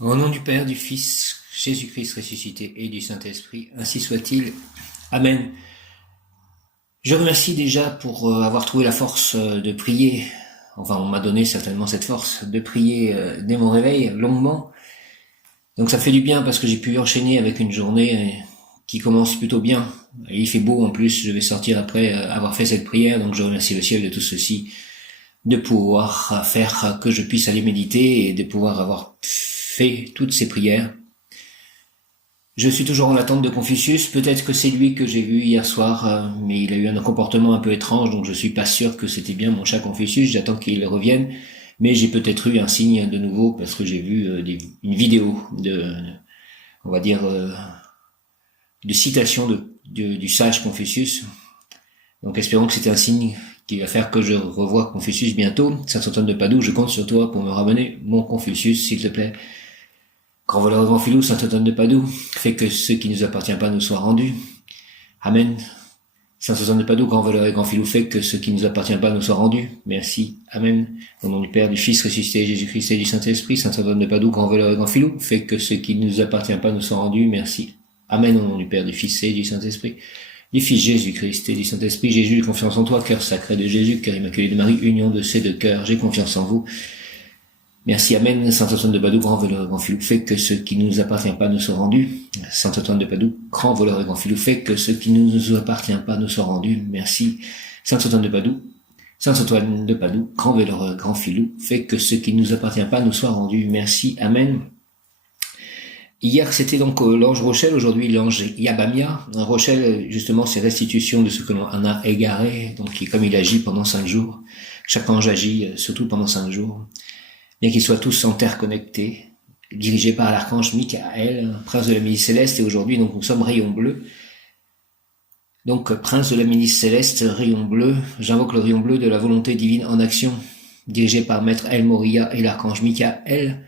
Au nom du Père, du Fils, Jésus-Christ ressuscité et du Saint-Esprit, ainsi soit-il. Amen. Je remercie déjà pour avoir trouvé la force de prier. Enfin, on m'a donné certainement cette force de prier dès mon réveil, longuement. Donc ça fait du bien parce que j'ai pu enchaîner avec une journée qui commence plutôt bien. Et il fait beau en plus, je vais sortir après avoir fait cette prière, donc je remercie le ciel de tout ceci, de pouvoir faire que je puisse aller méditer et de pouvoir avoir fait toutes ces prières. Je suis toujours en attente de Confucius. Peut-être que c'est lui que j'ai vu hier soir, mais il a eu un comportement un peu étrange, donc je suis pas sûr que c'était bien mon chat Confucius. J'attends qu'il revienne, mais j'ai peut-être eu un signe de nouveau parce que j'ai vu une vidéo on va dire, de citation du sage Confucius. Donc espérons que c'était un signe qui va faire que je revoie Confucius bientôt. Saint Antoine de Padoue, je compte sur toi pour me ramener mon Confucius, s'il te plaît. Grand voleur, grand filou, Saint Antoine de Padoue, fais que ce qui nous appartient pas nous soit rendu. Amen. Saint Antoine de Padoue, grand voleur et grand filou, fais que ce qui nous appartient pas nous soit rendu. Merci. Amen. Au nom du Père, du Fils ressuscité, Jésus-Christ et du Saint-Esprit, Saint Antoine de Padoue, grand voleur et grand filou, fais que ce qui nous appartient pas nous soit rendu. Merci. Amen. Au nom du Père, du Fils et du Saint-Esprit, du Fils Jésus-Christ et du Saint-Esprit. Jésus, j'ai confiance en toi, cœur sacré de Jésus, cœur immaculé de Marie, union de ces deux cœurs, j'ai confiance en vous. Merci, Amen. Saint Antoine de Padoue, grand voleur et grand filou, fait que ce qui ne nous appartient pas nous soit rendu. Saint Antoine de Padoue, grand voleur et grand filou, fait que ce qui ne nous appartient pas nous soit rendu. Merci. Saint Antoine de Padoue, Saint Antoine de Padoue, grand voleur et grand filou, fait que ce qui ne nous appartient pas nous soit rendu. Merci. Amen. Hier, c'était donc l'ange Rochelle, aujourd'hui l'ange Yabamia. Rochelle, justement, c'est restitution de ce que l'on a égaré, donc comme il agit pendant 5 jours. Chaque ange agit surtout pendant 5 jours. Bien qu'ils soient tous interconnectés, dirigés par l'archange Michael, prince de la milice céleste, et aujourd'hui, donc, nous sommes rayon bleu. Donc, prince de la milice céleste, rayon bleu, j'invoque le rayon bleu de la volonté divine en action, dirigé par maître El Moria et l'archange Michael,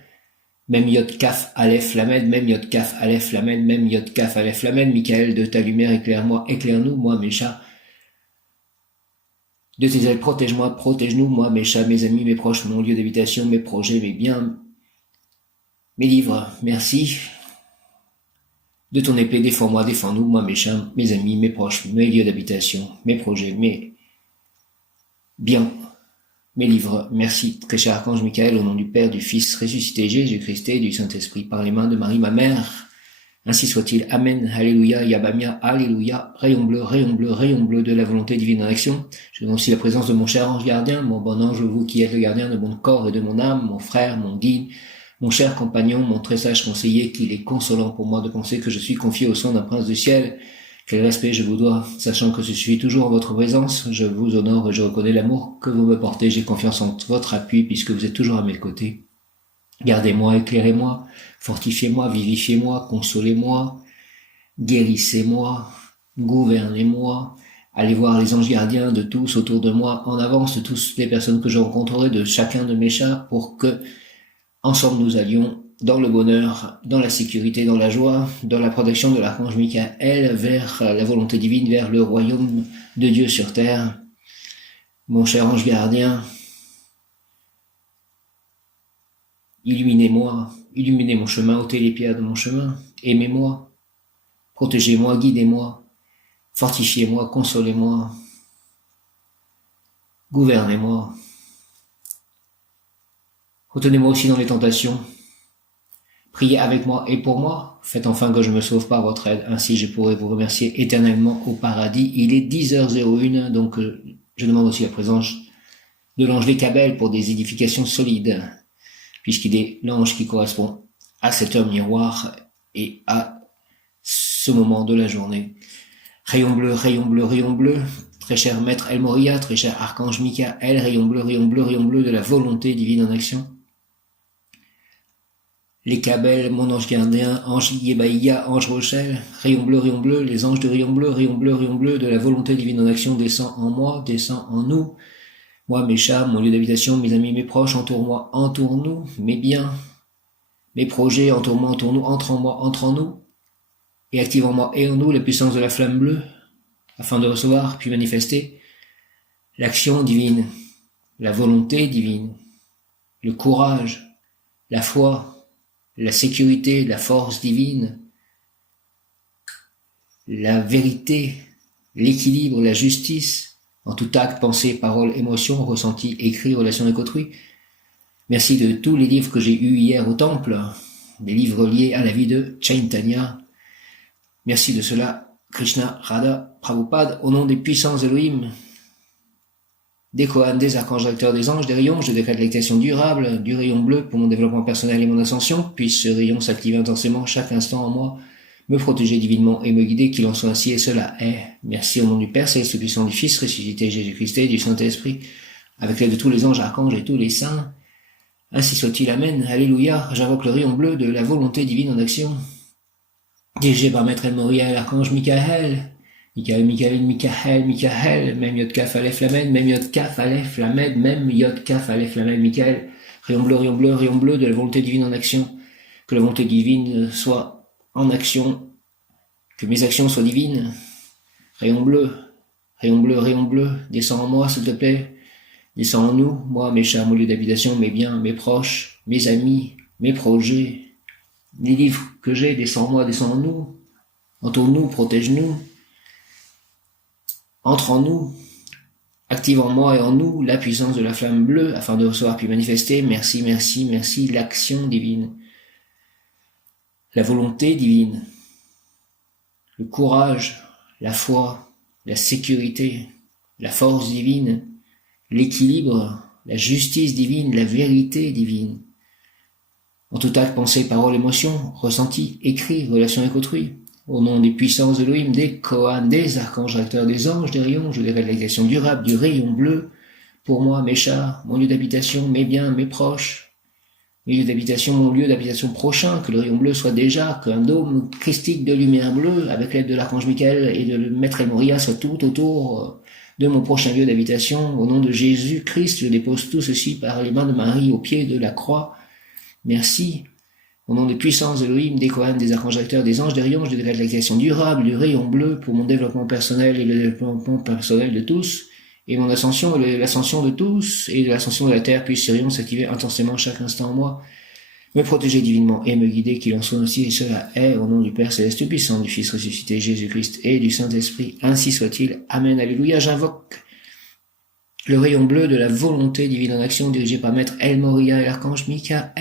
même Yod Kaf Aleph Lamed, même Yod Kaf Aleph Lamed, même Yod Kaf Aleph Lamed, Michael, de ta lumière, éclaire-moi, éclaire-nous, moi, mes chats. De tes ailes, protège-moi, protège-nous, moi, mes chats, mes amis, mes proches, mon lieu d'habitation, mes projets, mes biens, mes livres, merci. De ton épée, défends-moi, défends-nous, moi, mes chats, mes amis, mes proches, mes lieux d'habitation, mes projets, mes biens, mes livres, merci. Très cher archange Michael, au nom du Père, du Fils, ressuscité Jésus-Christ et du Saint-Esprit, par les mains de Marie, ma mère, ainsi soit-il. Amen. Alléluia. Yabamia. Alléluia. Rayon bleu, rayon bleu, rayon bleu de la volonté divine en action. Je demande aussi la présence de mon cher ange gardien, mon bon ange, vous qui êtes le gardien de mon corps et de mon âme, mon frère, mon guide, mon cher compagnon, mon très sage conseiller, qu'il est consolant pour moi de penser que je suis confié au sein d'un prince du ciel. Quel respect je vous dois, sachant que je suis toujours en votre présence. Je vous honore et je reconnais l'amour que vous me portez. J'ai confiance en votre appui puisque vous êtes toujours à mes côtés. Gardez-moi, éclairez-moi, fortifiez-moi, vivifiez-moi, consolez-moi, guérissez-moi, gouvernez-moi. Allez voir les anges gardiens de tous autour de moi, en avance de toutes les personnes que je rencontrerai, de chacun de mes chats, pour que, ensemble, nous allions dans le bonheur, dans la sécurité, dans la joie, dans la protection de l'archange Michael, vers la volonté divine, vers le royaume de Dieu sur terre. Mon cher ange gardien, illuminez-moi, illuminez mon chemin, ôtez les pierres de mon chemin, aimez-moi, protégez-moi, guidez-moi, fortifiez-moi, consolez-moi, gouvernez-moi. Retenez-moi aussi dans les tentations. Priez avec moi et pour moi. Faites enfin que je me sauve par votre aide. Ainsi, je pourrai vous remercier éternellement au paradis. Il est 10h01, donc je demande aussi la présence de l'ange Lécabel pour des édifications solides, puisqu'il est l'ange qui correspond à cette heure miroir et à ce moment de la journée. Rayon bleu, rayon bleu, rayon bleu, très cher maître El Moria, très cher archange Michael, rayon bleu, rayon bleu, rayon bleu de la volonté divine en action. Lécabel, mon ange gardien, ange Yebaïa, ange Rochelle, rayon bleu, les anges de rayon bleu de la volonté divine en action descend en moi, descend en nous. Moi, mes chats, mon lieu d'habitation, mes amis, mes proches, entoure-moi, entoure-nous, mes biens, mes projets, entoure-moi, entoure-nous, entre en moi, entre en nous, et active en moi et en nous la puissance de la flamme bleue, afin de recevoir puis manifester l'action divine, la volonté divine, le courage, la foi, la sécurité, la force divine, la vérité, l'équilibre, la justice, en tout acte, pensée, parole, émotion, ressenti, écrit, relation avec autrui. Merci de tous les livres que j'ai eus hier au temple, des livres liés à la vie de Chaitanya. Merci de cela, Krishna, Radha, Prabhupada, au nom des puissances Elohim, des Kohan, des archanges acteurs des anges, des rayons, je décrète l'activation durable du rayon bleu pour mon développement personnel et mon ascension, puisse ce rayon s'activer intensément chaque instant en moi, me protéger divinement et me guider, qu'il en soit ainsi et cela est. Merci au nom du Père Céleste puissant, du Fils ressuscité Jésus-Christ et du Saint-Esprit, avec l'aide de tous les anges, archanges et tous les saints. Ainsi soit-il, Amen, Alléluia. J'invoque le rayon bleu de la volonté divine en action, dirigé par Maître El-Moria et l'archange Michael, même Yod Kaf Aleph Lamed, même Yod Kaf Aleph Lamed, même Yod Kaf Aleph Lamed, Michael, rayon bleu de la volonté divine en action, que la volonté divine soit en action, que mes actions soient divines, rayon bleu, descends en moi s'il te plaît, descends en nous, moi, mes chers, mon lieu d'habitation, mes biens, mes proches, mes amis, mes projets, les livres que j'ai, descends en moi, descends en nous, entoure-nous, protège-nous, entre en nous, active en moi et en nous la puissance de la flamme bleue afin de recevoir puis manifester, merci, l'action divine, la volonté divine, le courage, la foi, la sécurité, la force divine, l'équilibre, la justice divine, la vérité divine. En tout acte, pensée, parole, émotion, ressenti, écrit, relation avec autrui. Au nom des puissances Elohim, des Kohan, des archanges acteurs, des anges, des rayons, je décrète l'activation durable du rayon bleu pour moi, mes chars, mon lieu d'habitation, mes biens, mes proches, mes lieux d'habitation, mon lieu d'habitation prochain, que le rayon bleu soit déjà, qu'un dôme christique de lumière bleue, avec l'aide de l'archange Michael et de Maître El-Moria, soit tout autour de mon prochain lieu d'habitation. Au nom de Jésus-Christ, je dépose tout ceci par les mains de Marie au pied de la croix. Merci. Au nom des puissances Elohim, des Kohan, des archanges acteurs, des anges, des rayons, je décrète l'activation durable du rayon bleu pour mon développement personnel et le développement personnel de tous, et mon ascension et l'ascension de tous, et de l'ascension de la terre, puisse ce rayon s'activer intensément chaque instant en moi, me protéger divinement et me guider, qu'il en soit ainsi et cela est, au nom du Père Céleste puissant, du Fils ressuscité Jésus-Christ et du Saint-Esprit, ainsi soit-il. Amen, Alléluia. J'invoque le rayon bleu de la volonté divine en action dirigé par Maître El-Moria et l'archange Michael.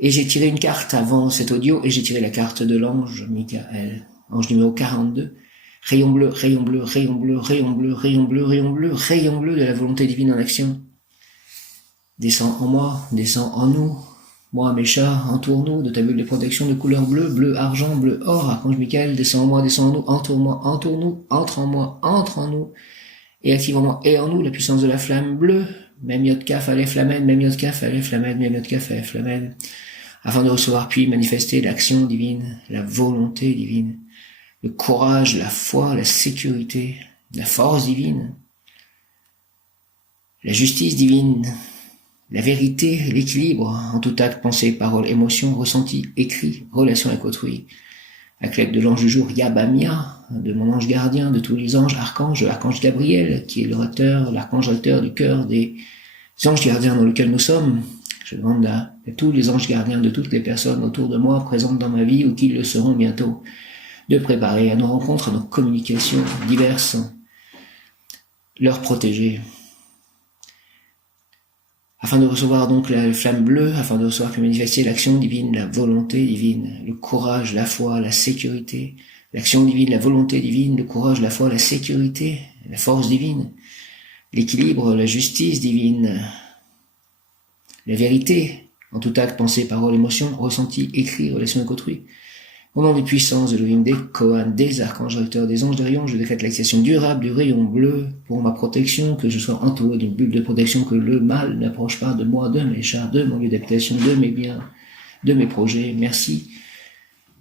Et j'ai tiré une carte avant cet audio et j'ai tiré la carte de l'ange Michael, ange numéro 42. Rayon bleu de la volonté divine en action. Descends en moi, descends en nous. Moi, mes chats, entoure-nous de ta bulle de protection de couleur bleue, bleu, argent, bleu, or. Archange Michael, descends en moi, descends en nous, entoure-moi, entoure-nous, entre en moi, entre en nous. Et active en moi et en nous la puissance de la flamme bleue, même Yod Kaf Aleph Lamed, même Yod Kaf Aleph Lamed, même Yod Kaf Aleph Lamed, afin de recevoir puis manifester l'action divine, la volonté divine, le courage, la foi, la sécurité, la force divine, la justice divine, la vérité, l'équilibre, en tout acte, pensée, parole, émotion, ressenti, écrit, relation avec autrui, avec l'aide de l'ange du jour Yabamia, de mon ange gardien, de tous les anges, archanges, l'archange Gabriel, qui est l'archange recteur du cœur des anges gardiens dans lesquels nous sommes. Je demande à tous les anges gardiens de toutes les personnes autour de moi, présentes dans ma vie ou qui le seront bientôt, de préparer à nos rencontres, à nos communications diverses, leur protéger, afin de recevoir donc la flamme bleue, afin de recevoir et manifester l'action divine, la volonté divine, le courage, la foi, la sécurité, l'action divine, la volonté divine, le courage, la foi, la sécurité, la force divine, l'équilibre, la justice divine, la vérité, en tout acte, pensée, parole, émotion, ressenti, écrit, relation avec autrui. Au nom des puissances Elohim, des Kohan, des archanges recteurs, des anges, des rayons, je décrète l'activation durable du rayon bleu pour ma protection, que je sois entouré d'une bulle de protection, que le mal n'approche pas de moi, de mes chars, de mon lieu d'habitation, de mes biens, de mes projets. Merci.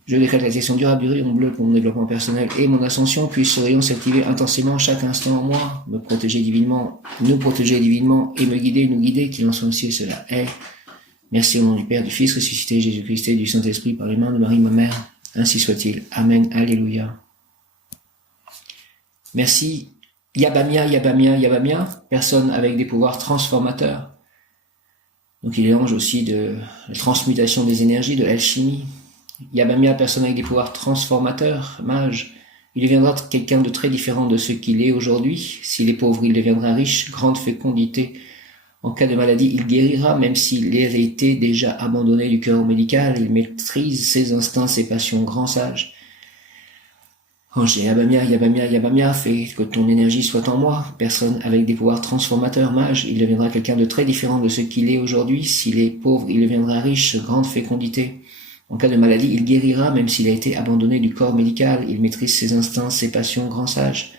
Je décrète l'activation durable du rayon bleu pour mon développement personnel et mon ascension, puisse ce rayon s'activer intensément chaque instant en moi, me protéger divinement, nous protéger divinement et me guider, nous guider, qu'il en soit ainsi et cela est. Merci au nom du Père, du Fils ressuscité, Jésus-Christ et du Saint-Esprit par les mains de Marie, ma mère. Ainsi soit-il. Amen. Alléluia. Merci. Yabamia, personne avec des pouvoirs transformateurs. Donc il est l'ange aussi de la transmutation des énergies, de l'alchimie. Yabamia, personne avec des pouvoirs transformateurs, mage. Il deviendra quelqu'un de très différent de ce qu'il est aujourd'hui. S'il est pauvre, il deviendra riche, grande fécondité. En cas de maladie, il guérira, même s'il a été déjà abandonné du cœur médical. Il maîtrise ses instincts, ses passions, grand sage. Ange Yabamia, Yabamia, Yabamia, fais que ton énergie soit en moi. Personne avec des pouvoirs transformateurs, mage. Il deviendra quelqu'un de très différent de ce qu'il est aujourd'hui. S'il est pauvre, il deviendra riche, grande fécondité. En cas de maladie, il guérira, même s'il a été abandonné du corps médical. Il maîtrise ses instincts, ses passions, grand sage.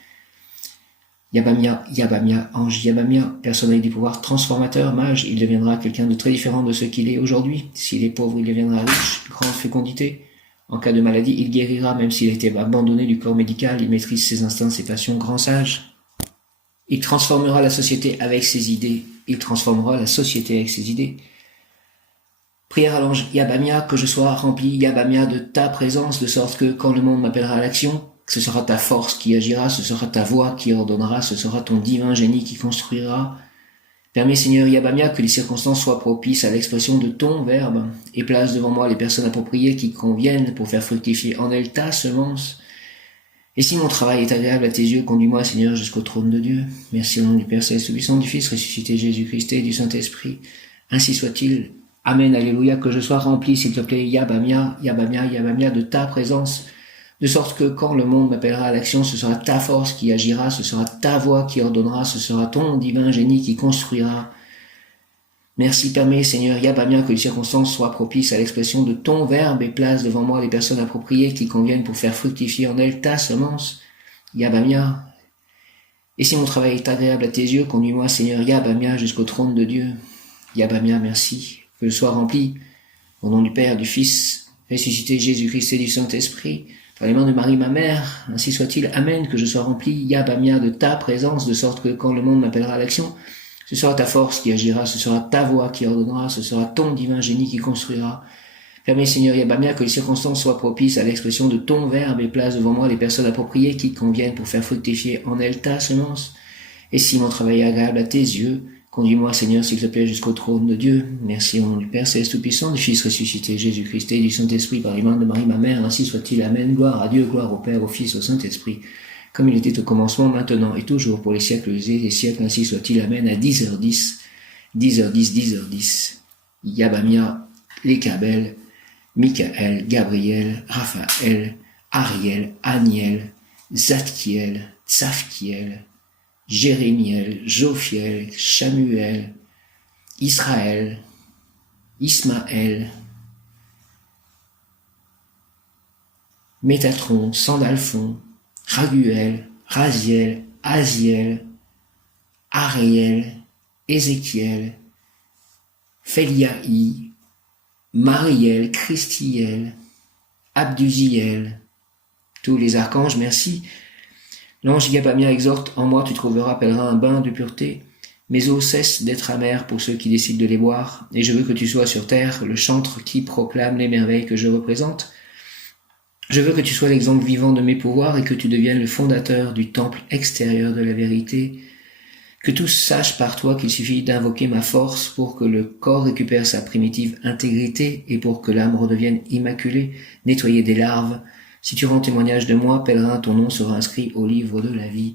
Yabamia, Yabamia, ange Yabamia, personne avec des pouvoirs transformateurs, mage, il deviendra quelqu'un de très différent de ce qu'il est aujourd'hui. S'il est pauvre, il deviendra riche, grande fécondité. En cas de maladie, il guérira, même s'il a été abandonné du corps médical. Il maîtrise ses instincts, ses passions, grand sage. Il transformera la société avec ses idées. Il transformera la société avec ses idées. Prière à l'ange Yabamia, que je sois rempli, Yabamia, de ta présence, de sorte que quand le monde m'appellera à l'action, ce sera ta force qui agira, ce sera ta voix qui ordonnera, ce sera ton divin génie qui construira. Permets, Seigneur Yabamia, que les circonstances soient propices à l'expression de ton verbe, et place devant moi les personnes appropriées qui conviennent pour faire fructifier en elles ta semence. Et si mon travail est agréable à tes yeux, conduis-moi, Seigneur, jusqu'au trône de Dieu. Merci au nom du Père Céleste Tout-Puissant, du Fils ressuscité Jésus-Christ et du Saint-Esprit. Ainsi soit-il. Amen, alléluia, que je sois rempli, s'il te plaît, Yabamia, Yabamia, Yabamia, de ta présence, de sorte que quand le monde m'appellera à l'action, ce sera ta force qui agira, ce sera ta voix qui ordonnera, ce sera ton divin génie qui construira. Merci, permets, Seigneur Yabamia, que les circonstances soient propices à l'expression de ton verbe et place devant moi les personnes appropriées qui conviennent pour faire fructifier en elles ta semence. Yabamia. Et si mon travail est agréable à tes yeux, conduis-moi, Seigneur Yabamia, jusqu'au trône de Dieu. Yabamia, merci. Que je sois rempli, au nom du Père, du Fils, ressuscité Jésus-Christ et du Saint-Esprit, par les mains de Marie, ma mère, ainsi soit-il. Amen, que je sois rempli, Yabamia, de ta présence, de sorte que quand le monde m'appellera à l'action, ce sera ta force qui agira, ce sera ta voix qui ordonnera, ce sera ton divin génie qui construira. Permets, Seigneur Yabamia, que les circonstances soient propices à l'expression de ton verbe et place devant moi les personnes appropriées qui conviennent pour faire fructifier en elles ta semence. Et si mon travail est agréable à tes yeux, conduis-moi, Seigneur, s'il te plaît, jusqu'au trône de Dieu. Merci au nom du Père Céleste Tout-Puissant, du Fils ressuscité Jésus-Christ et du Saint-Esprit par les mains de Marie, ma mère, ainsi soit-il. Amen. Gloire à Dieu, gloire au Père, au Fils, au Saint-Esprit, comme il était au commencement, maintenant et toujours, pour les siècles et les siècles, ainsi soit-il. Amen. À 10h10, 10h10, 10h10. Yabamia, Lécabel, Michael, Gabriel, Raphaël, Ariel, Aniel, Zadkiel, Tsafkiel, Jérémiel, Jophiel, Chamuel, Israël, Ismaël, Métatron, Sandalphon, Raguel, Raziel, Aziel, Ariel, Ézéchiel, Féliaï, Mariel, Christiel, Abduziel, tous les archanges, merci. L'ange Yabamia exhorte, en moi tu trouveras, pèlerin, un bain de pureté. Mes eaux cessent d'être amères pour ceux qui décident de les boire, et je veux que tu sois sur terre le chantre qui proclame les merveilles que je représente. Je veux que tu sois l'exemple vivant de mes pouvoirs et que tu deviennes le fondateur du temple extérieur de la vérité. Que tous sachent par toi qu'il suffit d'invoquer ma force pour que le corps récupère sa primitive intégrité et pour que l'âme redevienne immaculée, nettoyée des larves. Si tu rends témoignage de moi, pèlerin, ton nom sera inscrit au livre de la vie.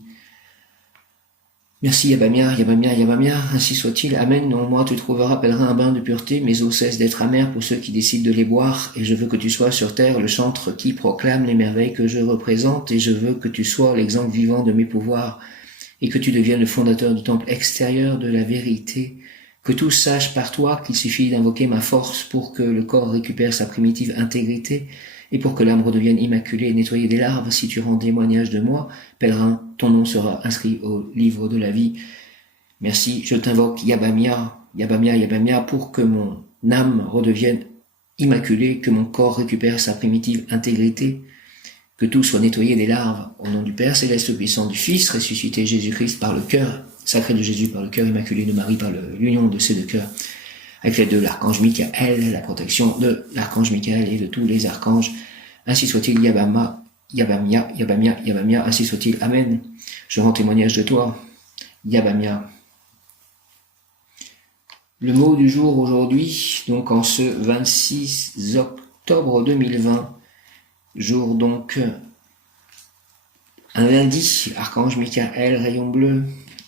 Merci Yabamia, Yabamia, Yabamia, ainsi soit-il. Amen. En moi tu trouveras, pèlerin, un bain de pureté. Mes eaux cessent d'être amères pour ceux qui décident de les boire. Et je veux que tu sois sur terre le chantre qui proclame les merveilles que je représente. Et je veux que tu sois l'exemple vivant de mes pouvoirs et que tu deviennes le fondateur du temple extérieur de la vérité. Que tous sachent par toi qu'il suffit d'invoquer ma force pour que le corps récupère sa primitive intégrité et pour que l'âme redevienne immaculée et nettoyée des larves. Si tu rends témoignage de moi, pèlerin, ton nom sera inscrit au livre de la vie. Merci, je t'invoque Yabamia, Yabamia, Yabamia, pour que mon âme redevienne immaculée, que mon corps récupère sa primitive intégrité, que tout soit nettoyé des larves. Au nom du Père Céleste puissant, du Fils ressuscité Jésus-Christ par le cœur sacré de Jésus, par le cœur immaculé de Marie, par l'union de ces deux cœurs, avec l'aide de l'archange Michael, la protection de l'archange Michael et de tous les archanges. Ainsi soit-il, Yabamia, Yabamia, Yabamia, Yabamia, ainsi soit-il. Amen. Je rends témoignage de toi, Yabamia. Le mot du jour aujourd'hui, donc en ce 26 octobre 2020, jour donc un lundi, archange Michael, rayon bleu,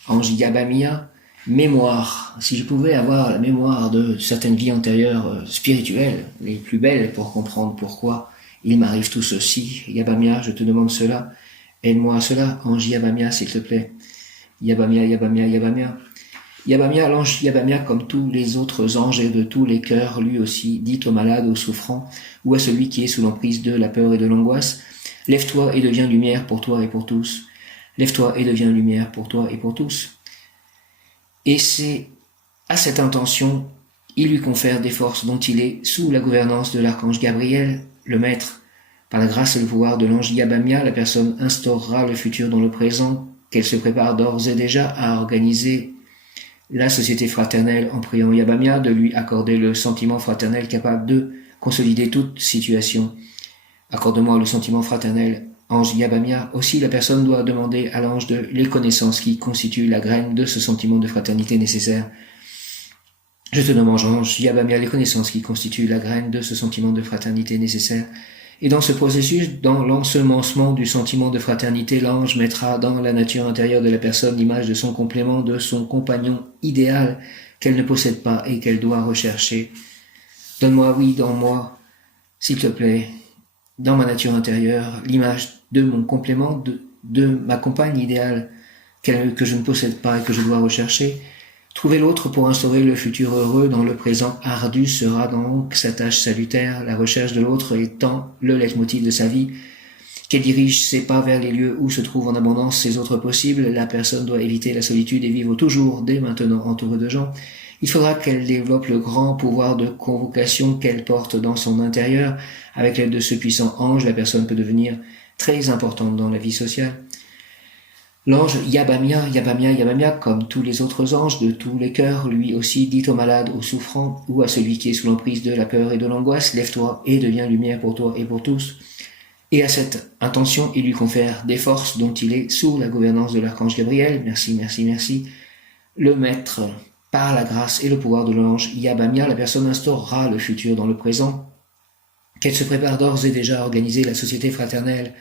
ange Yabamia, mémoire. Si je pouvais avoir la mémoire de certaines vies antérieures spirituelles, les plus belles pour comprendre pourquoi il m'arrive tout ceci, Yabamia, je te demande cela, aide-moi à cela, ange Yabamia, s'il te plaît. Yabamia, Yabamia, Yabamia. Yabamia, l'ange Yabamia, comme tous les autres anges et de tous les cœurs, lui aussi, dit aux malades, aux souffrants, ou à celui qui est sous l'emprise de la peur et de l'angoisse, lève-toi et deviens lumière pour toi et pour tous. Lève-toi et deviens lumière pour toi et pour tous. Et c'est à cette intention, il lui confère des forces dont il est sous la gouvernance de l'archange Gabriel, le maître. Par la grâce et le pouvoir de l'ange Yabamia, la personne instaurera le futur dans le présent, qu'elle se prépare d'ores et déjà à organiser la société fraternelle en priant Yabamia de lui accorder le sentiment fraternel capable de consolider toute situation. Accorde-moi le sentiment fraternel, ange Yabamia. Aussi, la personne doit demander à l'ange de les connaissances qui constituent la graine de ce sentiment de fraternité nécessaire. Je te demande, ange Yabamia, les connaissances qui constituent la graine de ce sentiment de fraternité nécessaire. Et dans ce processus, dans l'ensemencement du sentiment de fraternité, l'ange mettra dans la nature intérieure de la personne l'image de son complément, de son compagnon idéal qu'elle ne possède pas et qu'elle doit rechercher. Donne-moi, oui, dans moi, s'il te plaît, dans ma nature intérieure, l'image de mon complément, de ma compagne idéale que je ne possède pas et que je dois rechercher. Trouver l'autre pour instaurer le futur heureux dans le présent ardu sera donc sa tâche salutaire, la recherche de l'autre étant le leitmotiv de sa vie. Qu'elle dirige ses pas vers les lieux où se trouvent en abondance ses autres possibles, la personne doit éviter la solitude et vivre toujours, dès maintenant, entourée de gens. Il faudra qu'elle développe le grand pouvoir de convocation qu'elle porte dans son intérieur. Avec l'aide de ce puissant ange, la personne peut devenir très importante dans la vie sociale. L'ange Yabamia, Yabamia, Yabamia, comme tous les autres anges de tous les cœurs, lui aussi dit aux malades, aux souffrants, ou à celui qui est sous l'emprise de la peur et de l'angoisse, lève-toi et deviens lumière pour toi et pour tous. Et à cette intention, il lui confère des forces dont il est sous la gouvernance de l'archange Gabriel. Merci, merci, merci. Le maître, par la grâce et le pouvoir de l'ange Yabamia, la personne instaurera le futur dans le présent. Qu'elle se prépare d'ores et déjà à organiser la société fraternelle,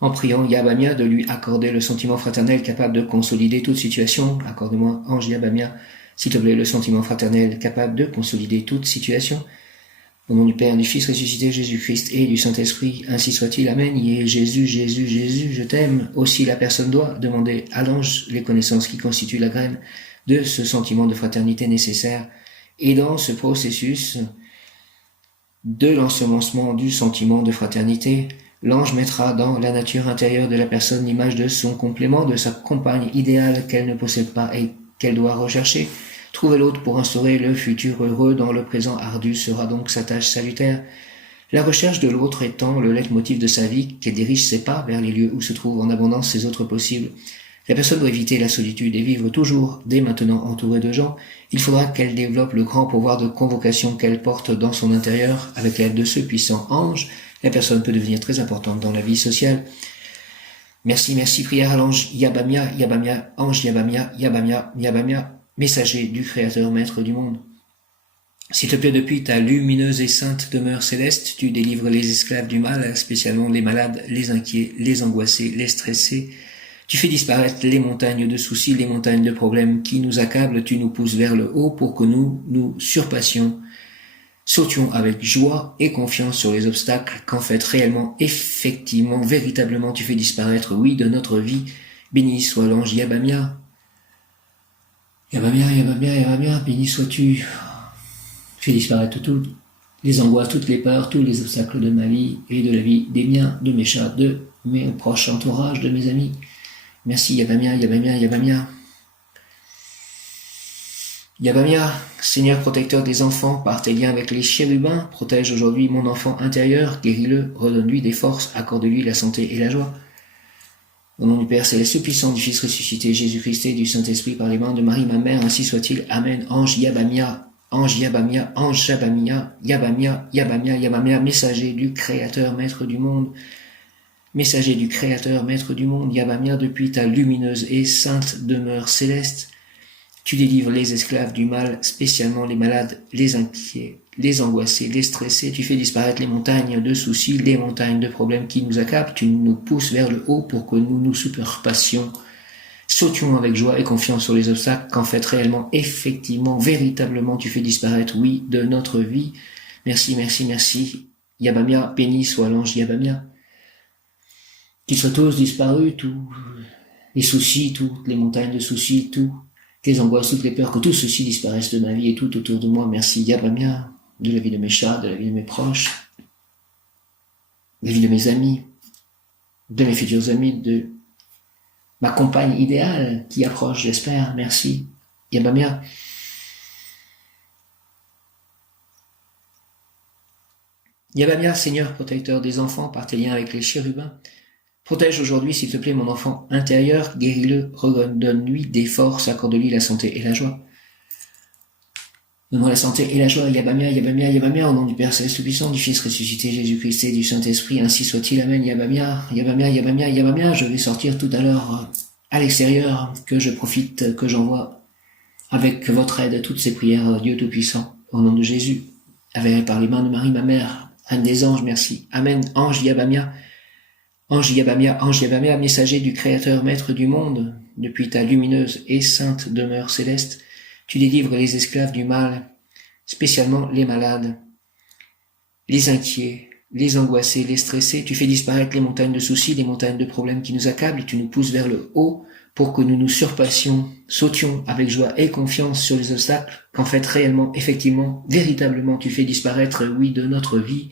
en priant Yabamia de lui accorder le sentiment fraternel capable de consolider toute situation. Accorde-moi, ange Yabamia, s'il te plaît, le sentiment fraternel capable de consolider toute situation. Au nom du Père, du Fils ressuscité, Jésus-Christ et du Saint-Esprit, ainsi soit-il. Amen. Et Jésus, Jésus, Jésus, je t'aime. Aussi, la personne doit demander à l'ange les connaissances qui constituent la graine de ce sentiment de fraternité nécessaire. Et dans ce processus de l'ensemencement du sentiment de fraternité, l'ange mettra dans la nature intérieure de la personne l'image de son complément, de sa compagne idéale qu'elle ne possède pas et qu'elle doit rechercher. Trouver l'autre pour instaurer le futur heureux dans le présent ardu sera donc sa tâche salutaire. La recherche de l'autre étant le leitmotiv de sa vie, qu'elle dirige ses pas vers les lieux où se trouvent en abondance ses autres possibles. La personne doit éviter la solitude et vivre toujours, dès maintenant, entourée de gens. Il faudra qu'elle développe le grand pouvoir de convocation qu'elle porte dans son intérieur. Avec l'aide de ce puissant ange, la personne peut devenir très importante dans la vie sociale. Merci, merci, prière à l'ange Yabamia, Yabamia, ange Yabamia, Yabamia, Yabamia, messager du Créateur, maître du monde. S'il te plaît, depuis ta lumineuse et sainte demeure céleste, tu délivres les esclaves du mal, spécialement les malades, les inquiets, les angoissés, les stressés. Tu fais disparaître les montagnes de soucis, les montagnes de problèmes qui nous accablent, tu nous pousses vers le haut pour que nous surpassions. Sautions avec joie et confiance sur les obstacles qu'en fait réellement, effectivement, véritablement tu fais disparaître, oui, de notre vie. Béni soit l'ange Yabamia. Yabamia, Yabamia, Yabamia, béni sois-tu. Fais disparaître toutes les angoisses, toutes les peurs, tous les obstacles de ma vie et de la vie des miens, de mes chats, de mes proches entourages, de mes amis. Merci Yabamia, Yabamia, Yabamia. Yabamia, Seigneur protecteur des enfants, par tes liens avec les chérubins, protège aujourd'hui mon enfant intérieur, guéris-le, redonne-lui des forces, accorde-lui la santé et la joie. Au nom du Père céleste puissant, du Fils ressuscité, Jésus-Christ et du Saint-Esprit par les mains de Marie, ma mère, ainsi soit-il. Amen. Ange Yabamia, ange Yabamia, ange Yabamia, Yabamia, Yabamia, Yabamia, messager du Créateur, maître du monde. Messager du Créateur, maître du monde, Yabamia, depuis ta lumineuse et sainte demeure céleste, Tu délivres les esclaves du mal, spécialement les malades, les inquiets, les angoissés, les stressés. Tu fais disparaître les montagnes de soucis, les montagnes de problèmes qui nous accablent. Tu nous pousses vers le haut pour que nous nous surpassions, sautions avec joie et confiance sur les obstacles qu'en fait réellement, effectivement, véritablement, tu fais disparaître, oui, de notre vie. Merci, merci, merci. Yabamia, béni soit l'ange Yabamia. Qu'ils soient tous disparus, tous les soucis, toutes les montagnes de soucis, toutes les angoisses, toutes les peurs, que tout ceci disparaisse de ma vie et tout autour de moi. Merci Yabamia, de la vie de mes chats, de la vie de mes proches, de la vie de mes amis, de mes futurs amis, de ma compagne idéale qui approche, j'espère. Merci Yabamia. Yabamia, Seigneur protecteur des enfants par tes liens avec les chérubins, protège aujourd'hui, s'il te plaît, mon enfant intérieur, guéris-le, redonne-lui des forces, accorde-lui la santé et la joie. Donne-moi la santé et la joie, Yabamia, Yabamia, Yabamia, au nom du Père Céleste Tout-Puissant, du Fils ressuscité Jésus-Christ et du Saint-Esprit, ainsi soit-il, Amen, Yabamia, Yabamia, Yabamia, Yabamia. Je vais sortir tout à l'heure à l'extérieur, que je profite, que j'envoie avec votre aide toutes ces prières, Dieu Tout-Puissant, au nom de Jésus, avérées par les mains de Marie, ma mère, Reine des anges, merci. Amen, ange Yabamia, messager du Créateur, Maître du monde, depuis ta lumineuse et sainte demeure céleste, tu délivres les esclaves du mal, spécialement les malades, les inquiets, les angoissés, les stressés. Tu fais disparaître les montagnes de soucis, les montagnes de problèmes qui nous accablent, et tu nous pousses vers le haut pour que nous nous surpassions, sautions avec joie et confiance sur les obstacles qu'en fait réellement, effectivement, véritablement tu fais disparaître, oui, de notre vie.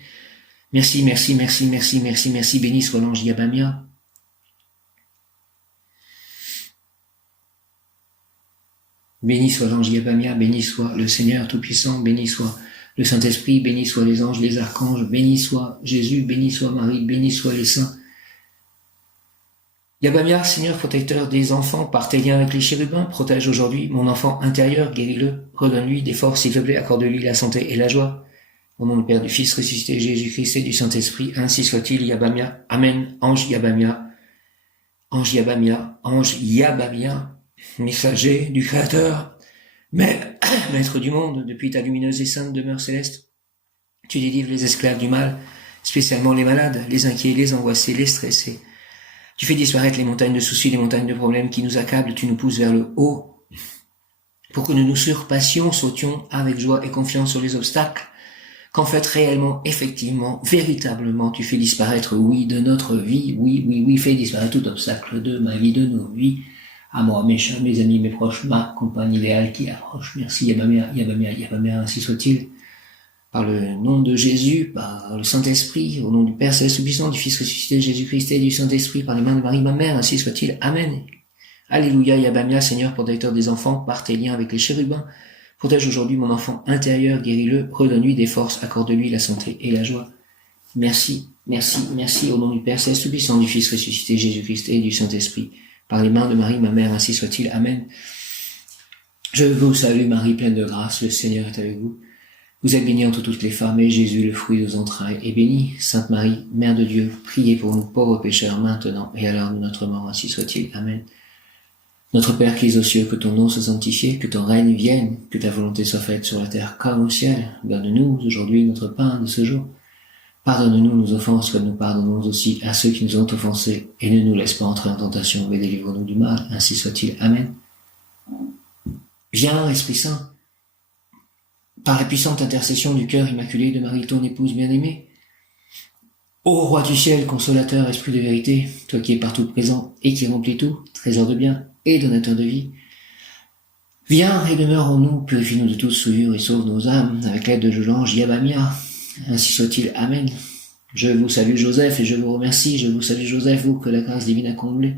Merci, merci, merci, merci, merci, merci, béni soit l'ange Yabamia. Béni soit l'ange Yabamia, béni soit le Seigneur Tout-Puissant, béni soit le Saint-Esprit, béni soit les anges, les archanges, béni soit Jésus, béni soit Marie, béni soit les saints. Yabamia, Seigneur protecteur des enfants, par tes liens avec les chérubins, protège aujourd'hui mon enfant intérieur, guéris-le, redonne-lui des forces, s'il te plaît, accorde-lui la santé et la joie. Au nom du Père, du Fils ressuscité, Jésus-Christ et du Saint-Esprit, ainsi soit-il, Yabamia. Amen. Ange Yabamia, ange Yabamia, ange Yabamia, messager du Créateur, Maître du monde, depuis ta lumineuse et sainte demeure céleste, tu délivres les esclaves du mal, spécialement les malades, les inquiets, les angoissés, les stressés. Tu fais disparaître les montagnes de soucis, les montagnes de problèmes qui nous accablent, tu nous pousses vers le haut, pour que nous nous surpassions, sautions avec joie et confiance sur les obstacles, qu'en fait réellement, effectivement, véritablement, tu fais disparaître, oui, de notre vie, oui, fais disparaître tout obstacle de ma vie, de nos vies, à moi, mes chats, mes amis, mes proches, ma compagne idéale qui approche. Merci, Yabamia, Yabamia, Yabamia, ainsi soit-il. Par le nom de Jésus, par le Saint-Esprit, au nom du Père Céleste Tout-Puissant, du Fils ressuscité, Jésus-Christ et du Saint-Esprit, par les mains de Marie, ma mère, ainsi soit-il. Amen. Alléluia, Yabamia, Seigneur protecteur des enfants, par tes liens avec les chérubins, protège aujourd'hui mon enfant intérieur, guéris-le, redonne-lui des forces, accorde-lui la santé et la joie. Merci, merci, merci, au nom du Père Céleste Tout-Puissant, du Fils ressuscité, Jésus-Christ et du Saint-Esprit, par les mains de Marie, ma mère, ainsi soit-il. Amen. Je vous salue Marie, pleine de grâce, le Seigneur est avec vous. Vous êtes bénie entre toutes les femmes, et Jésus, le fruit de vos entrailles, est béni. Sainte Marie, Mère de Dieu, priez pour nous pauvres pécheurs, maintenant et à l'heure de notre mort, ainsi soit-il. Amen. Notre Père qui es aux cieux, que ton nom soit sanctifié, que ton règne vienne, que ta volonté soit faite sur la terre comme au ciel. Donne-nous aujourd'hui notre pain de ce jour. Pardonne-nous nos offenses comme nous pardonnons aussi à ceux qui nous ont offensés, et ne nous laisse pas entrer en tentation, mais délivre-nous du mal, ainsi soit-il. Amen. Viens, Esprit Saint, par la puissante intercession du cœur immaculé de Marie, ton épouse bien-aimée. Ô Roi du ciel, consolateur, esprit de vérité, toi qui es partout présent et qui remplis tout, trésor de bien et donateur de vie, viens et demeure en nous, purifie-nous de toute souillure et sauve nos âmes, avec l'aide de l'ange Yabamia. Ainsi soit-il. Amen. Je vous salue Joseph et je vous remercie. Je vous salue Joseph, vous que la grâce divine a comblé.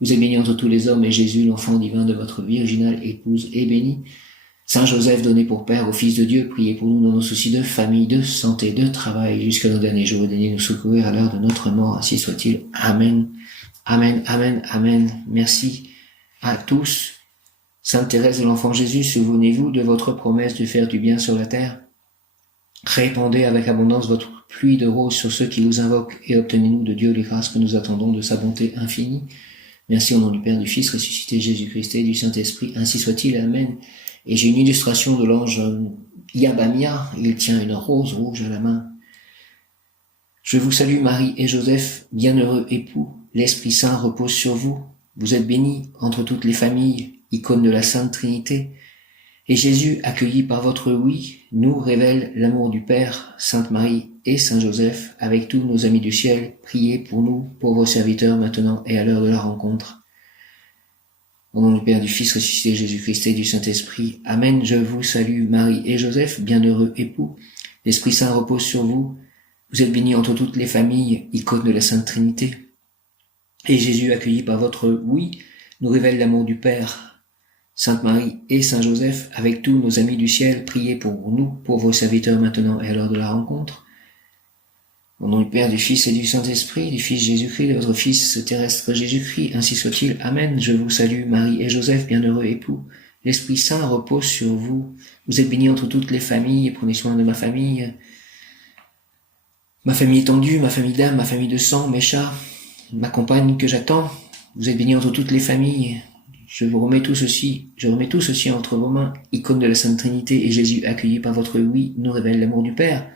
Vous êtes béni entre tous les hommes et Jésus, l'enfant divin de votre virginale épouse, est béni. Saint Joseph, donné pour Père au Fils de Dieu, priez pour nous dans nos soucis de famille, de santé, de travail, jusqu'à nos derniers jours, et daignez nous secourir à l'heure de notre mort. Ainsi soit-il. Amen. Amen, amen, amen. Merci à tous. Sainte Thérèse de l'Enfant Jésus, souvenez-vous de votre promesse de faire du bien sur la terre. Répandez avec abondance votre pluie de roses sur ceux qui vous invoquent et obtenez-nous de Dieu les grâces que nous attendons de sa bonté infinie. Merci au nom du Père, du Fils ressuscité, Jésus-Christ et du Saint-Esprit. Ainsi soit-il. Amen. Et j'ai une illustration de l'ange Yabamia. Il tient une rose rouge à la main. Je vous salue Marie et Joseph, bienheureux époux. L'Esprit Saint repose sur vous. Vous êtes bénis entre toutes les familles, icône de la Sainte Trinité. Et Jésus, accueilli par votre oui, nous révèle l'amour du Père, Sainte Marie et Saint Joseph, avec tous nos amis du ciel. Priez pour nous, pauvres serviteurs, maintenant et à l'heure de la rencontre. Au nom du Père, du Fils ressuscité, Jésus-Christ et du Saint-Esprit. Amen. Je vous salue Marie et Joseph, bienheureux époux. L'Esprit Saint repose sur vous. Vous êtes bénis entre toutes les familles, icône de la Sainte Trinité. Et Jésus, accueilli par votre oui, nous révèle l'amour du Père, Sainte Marie et Saint Joseph, avec tous nos amis du ciel. Priez pour nous, pauvres serviteurs, maintenant et à l'heure de la rencontre. Au nom du Père, du Fils et du Saint-Esprit, du Fils Jésus-Christ, de votre Fils terrestre Jésus-Christ, ainsi soit-il. Amen. Je vous salue Marie et Joseph, bienheureux époux. L'Esprit Saint repose sur vous. Vous êtes bénis entre toutes les familles. Prenez soin de ma famille. Ma famille étendue, ma famille d'âme, ma famille de sang, mes chats, ma compagne que j'attends. Vous êtes bénis entre toutes les familles. Je remets tout ceci entre vos mains, icône de la Sainte Trinité, et Jésus, accueilli par votre oui, nous révèle l'amour du Père.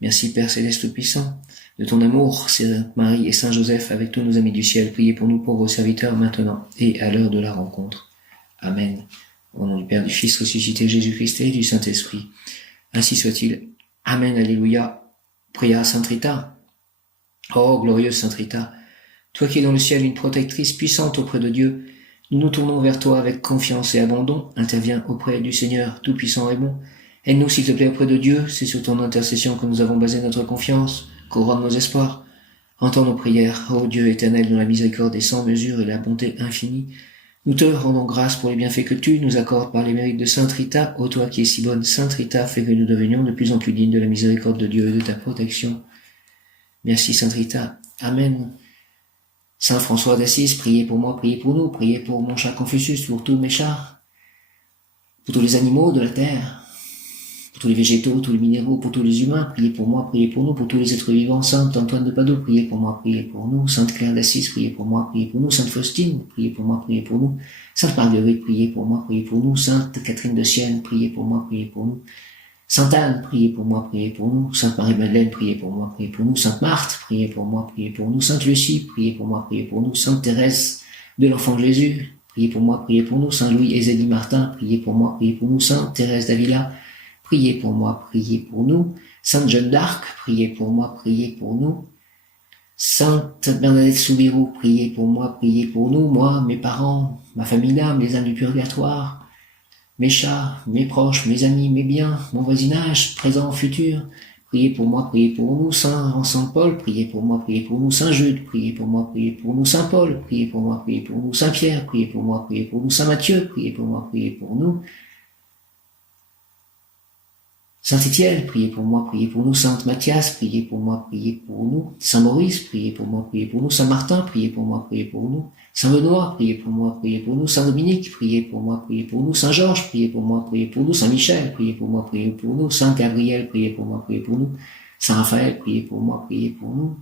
Merci Père Céleste Puissant, de ton amour, Sainte Marie et Saint Joseph, avec tous nos amis du ciel. Priez pour nous, pauvres serviteurs, maintenant et à l'heure de la rencontre. Amen. Au nom du Père, du Fils ressuscité, Jésus-Christ et du Saint-Esprit. Ainsi soit-il. Amen. Alléluia. Pria Sainte Rita. Oh, glorieuse Sainte Rita, toi qui es dans le ciel une protectrice puissante auprès de Dieu, nous nous tournons vers toi avec confiance et abandon. Interviens auprès du Seigneur tout-puissant et bon. Aide-nous s'il te plaît auprès de Dieu, c'est sur ton intercession que nous avons basé notre confiance, couronne nos espoirs. Entends nos prières, ô Dieu éternel, dont la miséricorde est sans mesure et la bonté infinie. Nous te rendons grâce pour les bienfaits que tu nous accordes par les mérites de Sainte Rita. Ô toi qui es si bonne, Sainte Rita, fais que nous devenions de plus en plus dignes de la miséricorde de Dieu et de ta protection. Merci Sainte Rita. Amen. Saint François d'Assise, priez pour moi, priez pour nous, priez pour mon chat Confucius, pour tous mes chats, pour tous les animaux de la terre, pour tous les végétaux, tous les minéraux, pour tous les humains, priez pour moi, priez pour nous, pour tous les êtres vivants. Saint Antoine de Padoue, priez pour moi, priez pour nous. Sainte Claire d'Assise, priez pour moi, priez pour nous. Sainte Faustine, priez pour moi, priez pour nous. Sainte Marguerite, priez pour moi, priez pour nous. Sainte Catherine de Sienne, priez pour moi, priez pour nous. Sainte Anne, priez pour moi, priez pour nous. Sainte Marie-Madeleine, priez pour moi, priez pour nous. Sainte Marthe, priez pour moi, priez pour nous. Sainte Lucie, priez pour moi, priez pour nous. Sainte Thérèse de l'Enfant Jésus, priez pour moi, priez pour nous. Saint Louis et Zélie Martin, priez pour moi, priez pour nous. Sainte Thérèse d'Avila, priez pour moi, priez pour nous. Sainte Jeanne d'Arc, priez pour moi, priez pour nous. Sainte Bernadette Soubirous, priez pour moi, priez pour nous. Moi, mes parents, ma famille d'âme, les âmes du purgatoire, mes chats, mes proches, mes amis, mes biens, mon voisinage, présent, futur, priez pour moi, priez pour nous. Saint Paul, priez pour moi, priez pour nous. Saint Jude, priez pour moi, priez pour nous. Saint Paul, priez pour moi, priez pour nous. Saint Pierre, priez pour moi, priez pour nous. Saint Matthieu, priez pour moi, priez pour nous. Saint Étienne, priez pour moi, priez pour nous. Sainte Mathias, priez pour moi, priez pour nous. Saint Maurice, priez pour moi, priez pour nous. Saint Martin, priez pour moi, priez pour nous. Saint Benoît, priez pour moi, priez pour nous. Saint Dominique, priez pour moi, priez pour nous. Saint Georges, priez pour moi, priez pour nous. Saint Michel, priez pour moi, priez pour nous. Saint Gabriel, priez pour moi, priez pour nous. Saint Raphaël, priez pour moi, priez pour nous.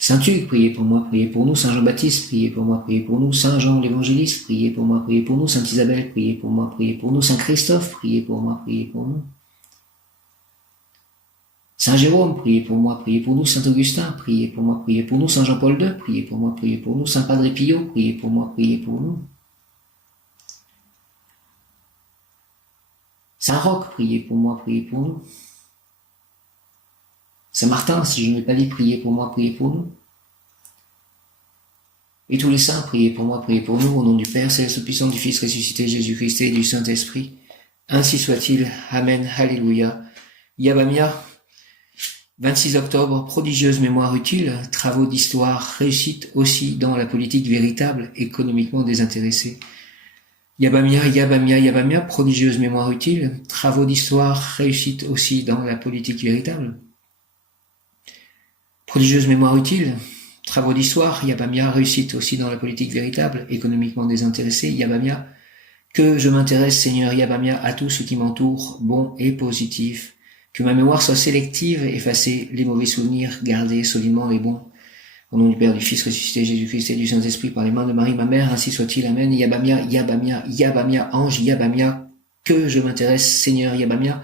Saint Hugues, priez pour moi, priez pour nous. Saint Jean-Baptiste, priez pour moi, priez pour nous. Saint Jean l'Évangéliste, priez pour moi, priez pour nous. Sainte Isabelle, priez pour moi, priez pour nous. Saint Christophe, priez pour moi, priez pour nous. Saint Jérôme, priez pour moi, priez pour nous. Saint Augustin, priez pour moi, priez pour nous. Saint Jean-Paul II, priez pour moi, priez pour nous. Saint Padre Pio, priez pour moi, priez pour nous. Saint Roch, priez pour moi, priez pour nous. Saint Martin, si je ne l'ai pas dit, priez pour moi, priez pour nous. Et tous les saints, priez pour moi, priez pour nous, au nom du Père, Céleste puissant, du Fils ressuscité, Jésus-Christ et du Saint-Esprit. Ainsi soit-il. Amen. Alléluia. Yabamia. 26 octobre, prodigieuse mémoire utile, travaux d'histoire, réussite aussi dans la politique véritable, économiquement désintéressée. Yabamia, Yabamia, Yabamia, prodigieuse mémoire utile, travaux d'histoire, réussite aussi dans la politique véritable. Prodigieuse mémoire utile, travaux d'histoire, Yabamia, réussite aussi dans la politique véritable, économiquement désintéressée, Yabamia, que je m'intéresse, Seigneur Yabamia, à tout ce qui m'entoure, bon et positif, que ma mémoire soit sélective, effacer les mauvais souvenirs, garder solidement les bons. Au nom du Père, du Fils ressuscité, Jésus-Christ et du Saint-Esprit, par les mains de Marie, ma mère, ainsi soit-il. Amen. Yabamia, Yabamia, Yabamia, ange, Yabamia, que je m'intéresse, Seigneur, Yabamia,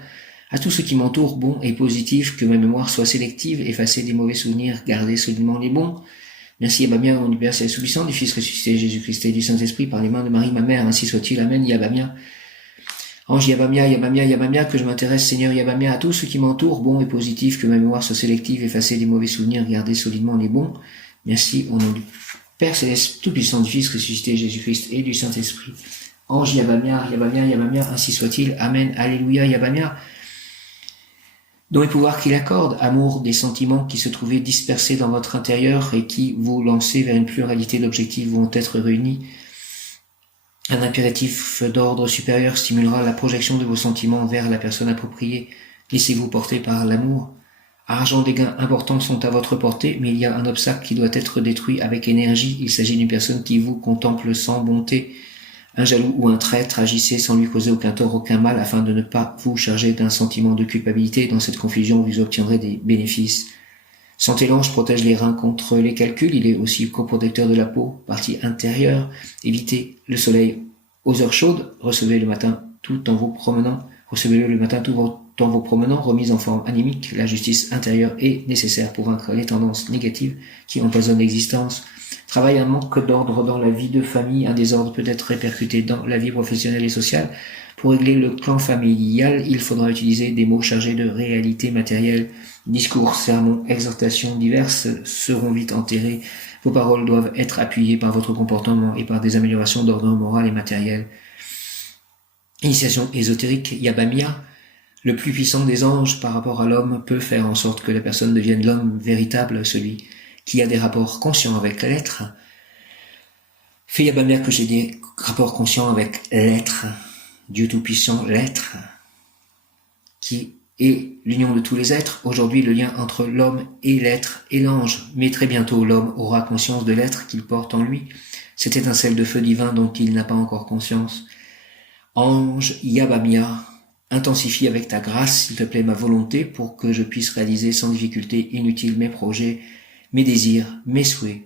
à tout ce qui m'entoure, bon et positif, que ma mémoire soit sélective, effacer des mauvais souvenirs, garder solidement les bons. Merci, Yabamia, au nom du Père Céleste Tout-Puissant, du Fils ressuscité, Jésus-Christ et du Saint-Esprit, par les mains de Marie, ma mère, ainsi soit-il. Amen. Yabamia, ange, Yabamia, Yabamia, Yabamia, que je m'intéresse, Seigneur, Yabamia, à tout ce qui m'entoure, bon et positif, que ma mémoire soit sélective, effacer des mauvais souvenirs, garder solidement les bons. Merci, au nom du Père Céleste Tout-Puissant, du Fils ressuscité, Jésus-Christ et du Saint-Esprit. Ange, Yabamia, Yabamia, Yabamia, ainsi soit-il. Amen, Alléluia, Yabamia. Dont les pouvoirs qu'il accorde, amour des sentiments qui se trouvaient dispersés dans votre intérieur et qui vous lancer vers une pluralité d'objectifs vont être réunis. Un impératif d'ordre supérieur stimulera la projection de vos sentiments vers la personne appropriée. Laissez-vous porter par l'amour. Argent, des gains importants sont à votre portée, mais il y a un obstacle qui doit être détruit avec énergie. Il s'agit d'une personne qui vous contemple sans bonté. Un jaloux ou un traître, agissez sans lui causer aucun tort, aucun mal, afin de ne pas vous charger d'un sentiment de culpabilité. Dans cette confusion, vous obtiendrez des bénéfices. Santé, l'ange protège les reins contre les calculs. Il est aussi coprotecteur de la peau, partie intérieure. Évitez le soleil aux heures chaudes. Recevez-le le matin tout en vous promenant. Remise en forme anémique. La justice intérieure est nécessaire pour vaincre les tendances négatives qui empoisonnent l'existence. Travail, un manque d'ordre dans la vie de famille. Un désordre peut être répercuté dans la vie professionnelle et sociale. Pour régler le clan familial, il faudra utiliser des mots chargés de réalité matérielle. Discours, sermons, exhortations diverses seront vite enterrés. Vos paroles doivent être appuyées par votre comportement et par des améliorations d'ordre moral et matériel. Initiation ésotérique, Yabamia. Le plus puissant des anges par rapport à l'homme peut faire en sorte que la personne devienne l'homme véritable, celui qui a des rapports conscients avec l'être. Fais, Yabamia, que j'ai des rapports conscients avec l'être, Dieu Tout-Puissant, l'être, qui est l'union de tous les êtres. Aujourd'hui, le lien entre l'homme et l'être et l'ange. Mais très bientôt, l'homme aura conscience de l'être qu'il porte en lui. Cette étincelle de feu divin dont il n'a pas encore conscience. Ange Yabamia, intensifie avec ta grâce, s'il te plaît, ma volonté pour que je puisse réaliser sans difficulté inutile mes projets, mes désirs, mes souhaits.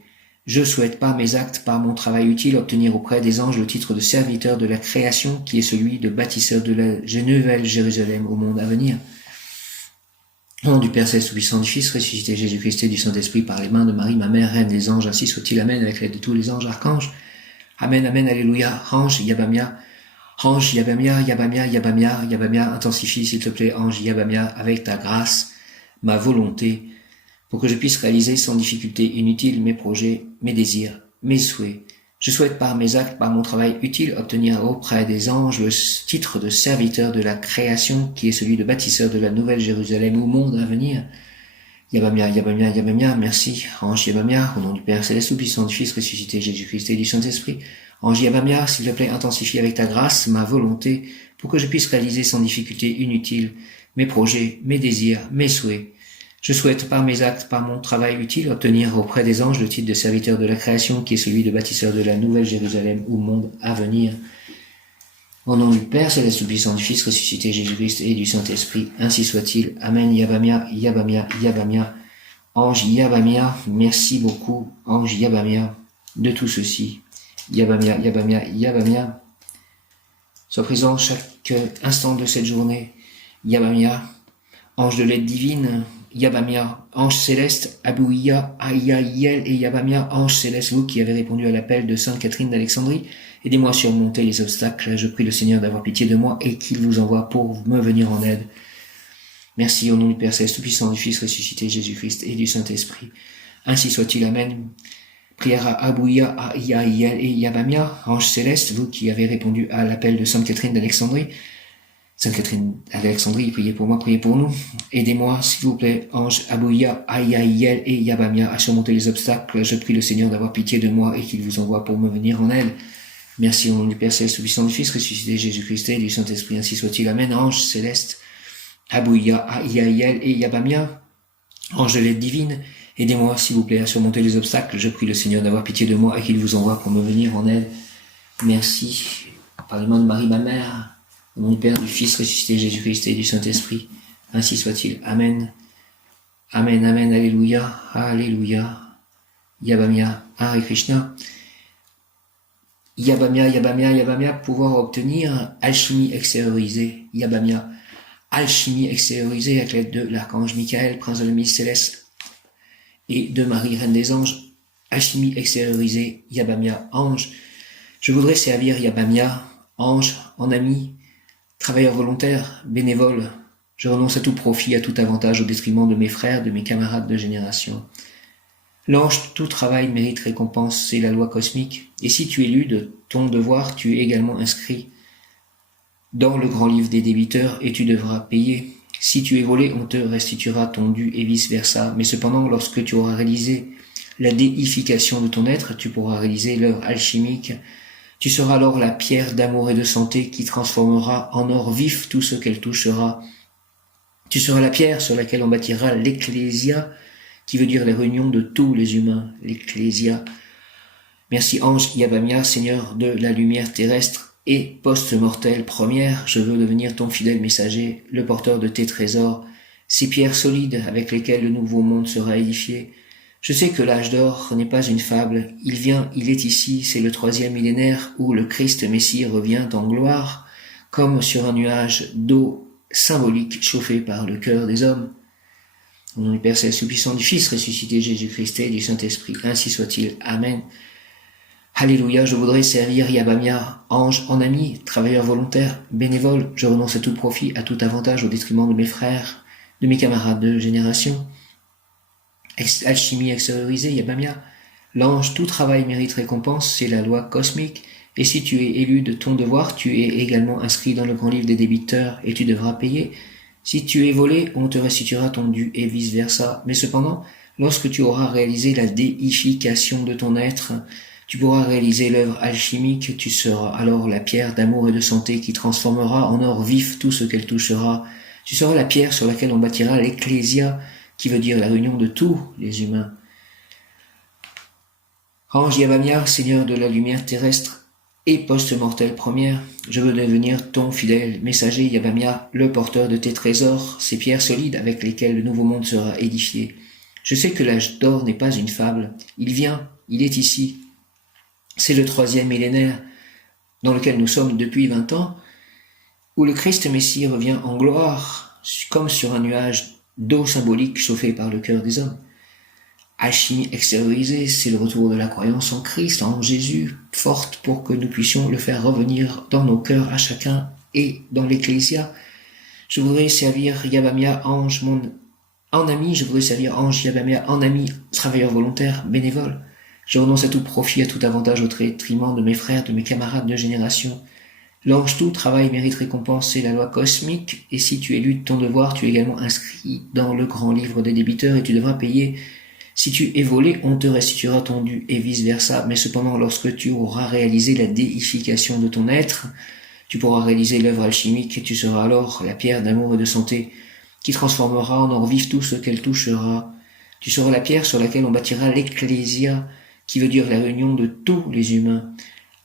Je souhaite par mes actes, par mon travail utile, obtenir auprès des anges le titre de serviteur de la création qui est celui de bâtisseur de la nouvelle Jérusalem au monde à venir. Au nom du Père Céleste Tout-Puissant, du Fils ressuscité, Jésus-Christ et du Saint-Esprit, par les mains de Marie, ma mère, reine des anges, ainsi soit-il. Amen, avec l'aide de tous les anges, archanges. Amen, amen, alléluia. Ange Yabamia. Ange Yabamia, Yabamia, Yabamia, Yabamia, intensifie s'il te plaît, ange Yabamia, avec ta grâce, ma volonté, pour que je puisse réaliser sans difficulté inutile mes projets, mes désirs, mes souhaits. Je souhaite par mes actes, par mon travail utile, obtenir auprès des anges le titre de serviteur de la création qui est celui de bâtisseur de la nouvelle Jérusalem au monde à venir. Yabamia, Yabamia, Yabamia, merci. Ange Yabamia, au nom du Père Céleste Tout-Puissant, du Fils ressuscité, Jésus-Christ et du Saint-Esprit. Ange Yabamia, s'il te plaît, intensifie avec ta grâce ma volonté pour que je puisse réaliser sans difficulté inutile mes projets, mes désirs, mes souhaits. Je souhaite par mes actes, par mon travail utile, obtenir auprès des anges le titre de serviteur de la création qui est celui de bâtisseur de la nouvelle Jérusalem au monde à venir. Au nom du Père Céleste Tout-Puissant, du Fils ressuscité, Jésus-Christ et du Saint-Esprit, ainsi soit-il. Amen. Yabamia, Yabamia, Yabamia. Ange Yabamia, merci beaucoup, ange Yabamia, de tout ceci. Yabamia, Yabamia, Yabamia. Sois présent chaque instant de cette journée. Yabamia, ange de l'aide divine. Yabamia, ange céleste. Abouia, Aïa, Yel et Yabamia, ange céleste, vous qui avez répondu à l'appel de Sainte Catherine d'Alexandrie. Aidez-moi à surmonter les obstacles. Je prie le Seigneur d'avoir pitié de moi et qu'il vous envoie pour me venir en aide. Merci au nom du Père Céleste Tout-Puissant, du Fils ressuscité, Jésus-Christ et du Saint-Esprit. Ainsi soit-il. Amen. Prière à Abouia, Aïa, Yel et Yabamia, ange céleste, vous qui avez répondu à l'appel de Sainte Catherine d'Alexandrie. Sainte Catherine d'Alexandrie, priez pour moi, priez pour nous. Aidez-moi, s'il vous plaît, ange Abouia, Aïa, Yel et Yabamia, à surmonter les obstacles. Je prie le Seigneur d'avoir pitié de moi et qu'il vous envoie pour me venir en aide. Merci au nom du Père Céleste Tout-Puissant, du Fils ressuscité, Jésus-Christ et du Saint-Esprit. Ainsi soit-il. Amen. Ange céleste, Abouia, Aïa, Yel et Yabamia, ange de l'aide divine, aidez-moi, s'il vous plaît, à surmonter les obstacles. Je prie le Seigneur d'avoir pitié de moi et qu'il vous envoie pour me venir en aide. Merci. Par les mains de Marie, ma mère, au nom du Père, du Fils ressuscité, Jésus-Christ et du Saint-Esprit. Ainsi soit-il. Amen. Amen, amen, alléluia, alléluia. Yabamya, Hare Krishna. Yabamya, Yabamya, Yabamya, pouvoir obtenir alchimie extériorisée. Yabamya, alchimie extériorisée avec l'aide de l'archange Michael, prince de l'Église céleste, et de Marie, reine des anges. Alchimie extériorisée, Yabamya, ange. Je voudrais servir Yabamya, ange, en ami, travailleur volontaire, bénévole. Je renonce à tout profit, à tout avantage au détriment de mes frères, de mes camarades de génération. L'ange, tout travail mérite récompense, c'est la loi cosmique. Et si tu éludes ton devoir, tu es également inscrit dans le grand livre des débiteurs et tu devras payer. Si tu es volé, on te restituera ton dû et vice-versa. Mais cependant, lorsque tu auras réalisé la déification de ton être, tu pourras réaliser l'œuvre alchimique. Tu seras alors la pierre d'amour et de santé qui transformera en or vif tout ce qu'elle touchera. Tu seras la pierre sur laquelle on bâtira l'ecclésia, qui veut dire la réunion de tous les humains, l'ecclésia. Merci ange Yabamya, Seigneur de la lumière terrestre et post-mortelle première, je veux devenir ton fidèle messager, le porteur de tes trésors, ces pierres solides avec lesquelles le nouveau monde sera édifié. Je sais que l'âge d'or n'est pas une fable, il vient, il est ici, c'est le 3e millénaire où le Christ Messie revient en gloire, comme sur un nuage d'eau symbolique chauffé par le cœur des hommes. Au nom du Père Céleste Tout-Puissant, du Fils ressuscité Jésus-Christ et du Saint-Esprit, ainsi soit-il. Amen. Alléluia, je voudrais servir Yabamya, ange en ami, travailleur volontaire, bénévole. Je renonce à tout profit, à tout avantage au détriment de mes frères, de mes camarades de génération. Alchimie extériorisée, Yabamya. L'ange, tout travail mérite récompense, c'est la loi cosmique. Et si tu es élu de ton devoir, tu es également inscrit dans le grand livre des débiteurs et tu devras payer. Si tu es volé, on te restituera ton dû et vice-versa. Mais cependant, lorsque tu auras réalisé la déification de ton être, tu pourras réaliser l'œuvre alchimique, tu seras alors la pierre d'amour et de santé qui transformera en or vif tout ce qu'elle touchera. Tu seras la pierre sur laquelle on bâtira l'ecclésia, qui veut dire la réunion de tous les humains. Ange Yabamya, Seigneur de la lumière terrestre, et post-mortelle première, je veux devenir ton fidèle messager Yabamya, le porteur de tes trésors, ces pierres solides avec lesquelles le nouveau monde sera édifié. Je sais que l'âge d'or n'est pas une fable, il vient, il est ici. C'est le 3e millénaire dans lequel nous sommes depuis 20 ans, où le Christ Messie revient en gloire, comme sur un nuage d'eau symbolique chauffé par le cœur des hommes. Alchimie extériorisée, c'est le retour de la croyance en Christ, en Jésus, forte pour que nous puissions le faire revenir dans nos cœurs à chacun et dans l'Ecclésia. Je voudrais servir Yabamya, ange, en ami, je voudrais servir ange Yabamya, en ami, travailleur volontaire, bénévole. Je renonce à tout profit, à tout avantage au détriment de mes frères, de mes camarades de génération. L'ange tout travail mérite récompense, c'est la loi cosmique, et si tu éludes ton devoir, tu es également inscrit dans le grand livre des débiteurs et tu devras payer. Si tu es volé, on te restituera ton dû et vice-versa, mais cependant lorsque tu auras réalisé la déification de ton être, tu pourras réaliser l'œuvre alchimique et tu seras alors la pierre d'amour et de santé qui transformera en or vif tout ce qu'elle touchera. Tu seras la pierre sur laquelle on bâtira l'ecclésia, qui veut dire la réunion de tous les humains.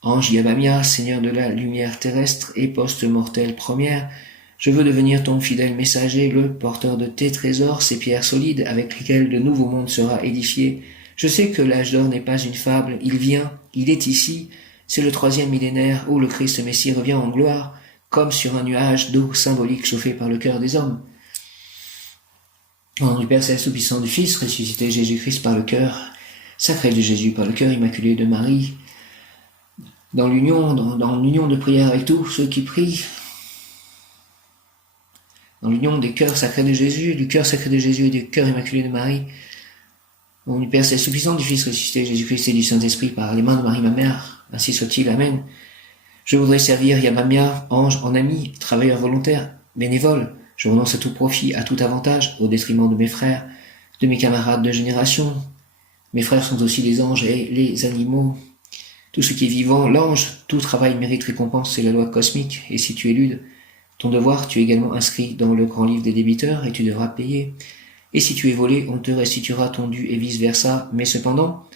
Ange Yabamya, Seigneur de la lumière terrestre et post-mortelle première, je veux devenir ton fidèle messager, le porteur de tes trésors, ces pierres solides avec lesquelles le nouveau monde sera édifié. Je sais que l'âge d'or n'est pas une fable, il vient, il est ici, c'est le 3e millénaire où le Christ Messie revient en gloire, comme sur un nuage d'eau symbolique chauffé par le cœur des hommes. Au nom du Père Céleste Tout-Puissant, du Fils ressuscité Jésus-Christ par le cœur sacré de Jésus, par le cœur immaculé de Marie, dans l'union de prière avec tous ceux qui prient, dans l'union des cœurs sacrés de Jésus, du cœur sacré de Jésus et du cœur immaculé de Marie, au nom du Père Céleste Tout-Puissant, du Fils ressuscité Jésus-Christ et du Saint-Esprit, par les mains de Marie ma mère, ainsi soit-il, Amen. Je voudrais servir Yabamya, ange en ami, travailleur volontaire, bénévole. Je renonce à tout profit, à tout avantage, au détriment de mes frères, de mes camarades de génération. Mes frères sont aussi les anges et les animaux. Tout ce qui est vivant, l'ange, tout travail mérite récompense, c'est la loi cosmique, et si tu éludes ton devoir, tu es également inscrit dans le grand livre des débiteurs, et tu devras payer. Et si tu es volé, on te restituera ton dû, et vice-versa. Mais cependant,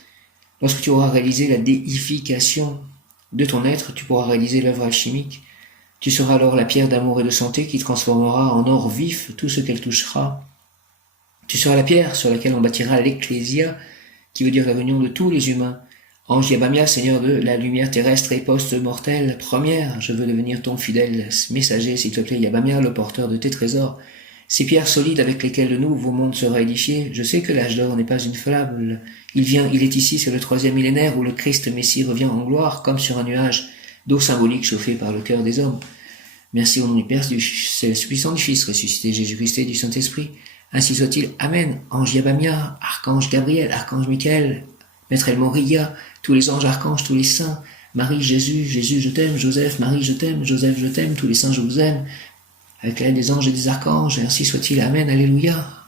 lorsque tu auras réalisé la déification de ton être, tu pourras réaliser l'œuvre alchimique. Tu seras alors la pierre d'amour et de santé qui transformera en or vif tout ce qu'elle touchera. Tu seras la pierre sur laquelle on bâtira l'ecclésia, qui veut dire la réunion de tous les humains. Ange Yabamia, Seigneur de la lumière terrestre et post-mortelle première, je veux devenir ton fidèle messager, s'il te plaît, Yabamia, le porteur de tes trésors. Ces pierres solides avec lesquelles le nouveau monde sera édifié, je sais que l'âge d'or n'est pas une fable. Il est ici, c'est le 3e millénaire où le Christ Messie revient en gloire, comme sur un nuage d'eau symbolique chauffée par le cœur des hommes. Merci au nom du Père, du Céleste puissant, du Fils ressuscité, Jésus-Christ et du Saint-Esprit. Ainsi soit-il. Amen. Ange Yabamia, Archange Gabriel, Archange Michael, Maître El Moria, tous les anges archanges, tous les saints, Marie, Jésus, je t'aime, Joseph, Marie, je t'aime, Joseph, je t'aime, tous les saints, je vous aime, avec l'aide des anges et des archanges, et ainsi soit-il. Amen. Alléluia.